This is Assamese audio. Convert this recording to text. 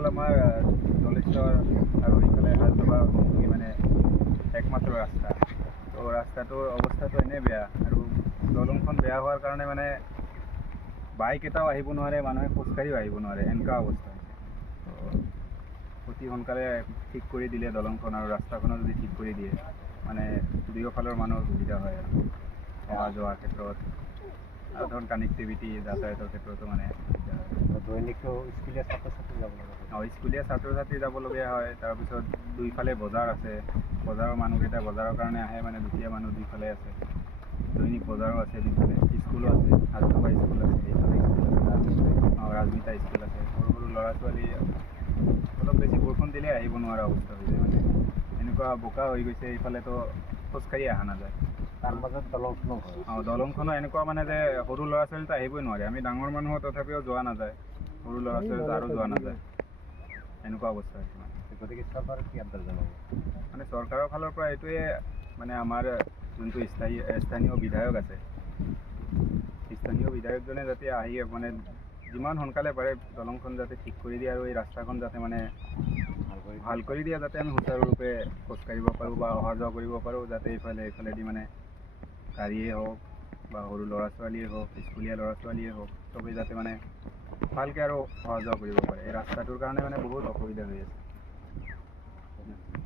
হ'ল আমাৰ জলেশ্বৰ আৰু এইফালে হাজদবা সংযোগী মানে একমাত্ৰ ৰাস্তা তো ৰাস্তাটোৰ অৱস্থাটো এনেই বেয়া আৰু দলংখন বেয়া হোৱাৰ কাৰণে মানে বাইক এটাও আহিব নোৱাৰে মানুহে খোজকাঢ়িও আহিব নোৱাৰে এনেকুৱা অৱস্থা হৈছে। তো অতি সোনকালে ঠিক কৰি দিলে দলংখন আৰু ৰাস্তাখনো যদি ঠিক কৰি দিয়ে মানে দুয়োফালৰ মানুহৰ সুবিধা হয় আৰু। অহা যোৱাৰ ক্ষেত্ৰত সাধাৰণ কানেক্টিভিটি যাতায়াতৰ ক্ষেত্ৰতো মানে স্কুলীয়া ছাত্ৰ ছাত্ৰী যাব লাগে অঁ স্কুলীয়া ছাত্ৰ ছাত্ৰী যাবলগীয়া হয়। তাৰপিছত দুইফালে বজাৰ আছে। বজাৰৰ মানুহকেইটা বজাৰৰ কাৰণে আহে মানে দুখীয়া মানুহ দুইফালে আছে। দৈনিক বজাৰো আছে দুইফালে। স্কুলো আছে হাজোবা স্কুল আছে। এইফালে স্কুল আছে অঁ ৰাজমিতা স্কুল আছে। সৰু সৰু ল'ৰা ছোৱালী অলপ বেছি বৰষুণ দিলে আহিব নোৱাৰা অৱস্থা হৈ যায় মানে। এনেকুৱা বোকা হৈ গৈছে এইফালেতো খোজকাঢ়ি অহা নাযায়। তাৰ মাজত দলংখনো অঁ দলংখনো এনেকুৱা মানে যে সৰু ল'ৰা ছোৱালীটো আহিবই নোৱাৰে। আমি ডাঙৰ মানুহো তথাপিও যোৱা নাযায়। সৰু ল'ৰা ছোৱালীটো আৰু যোৱা নাযায়। এনেকুৱা অৱস্থা হৈছে মানে। গতিকে চৰকাৰে কি আপডাল জনাব? মানে চৰকাৰৰ ফালৰ পৰা এইটোৱে মানে আমাৰ যোনটো স্থায়ী স্থানীয় বিধায়ক আছে স্থানীয় বিধায়কজনে যাতে আহি মানে যিমান সোনকালে পাৰে দলংখন যাতে ঠিক কৰি দিয়ে আৰু এই ৰাস্তাখন যাতে মানে ভাল কৰি ভাল কৰি দিয়ে যাতে আমি সুচাৰুৰূপে খোজকাঢ়িব পাৰোঁ বা অহা যোৱা কৰিব পাৰোঁ যাতে এইফালে এইফালেদি মানে গাড়ীয়ে হওক বা সৰু ল'ৰা ছোৱালীয়ে হওক স্কুলীয়া ল'ৰা ছোৱালীয়ে হওক চবেই যাতে মানে ভালকৈ আৰু অহা যোৱা কৰিব পাৰে। এই ৰাস্তাটোৰ কাৰণে মানে বহুত অসুবিধা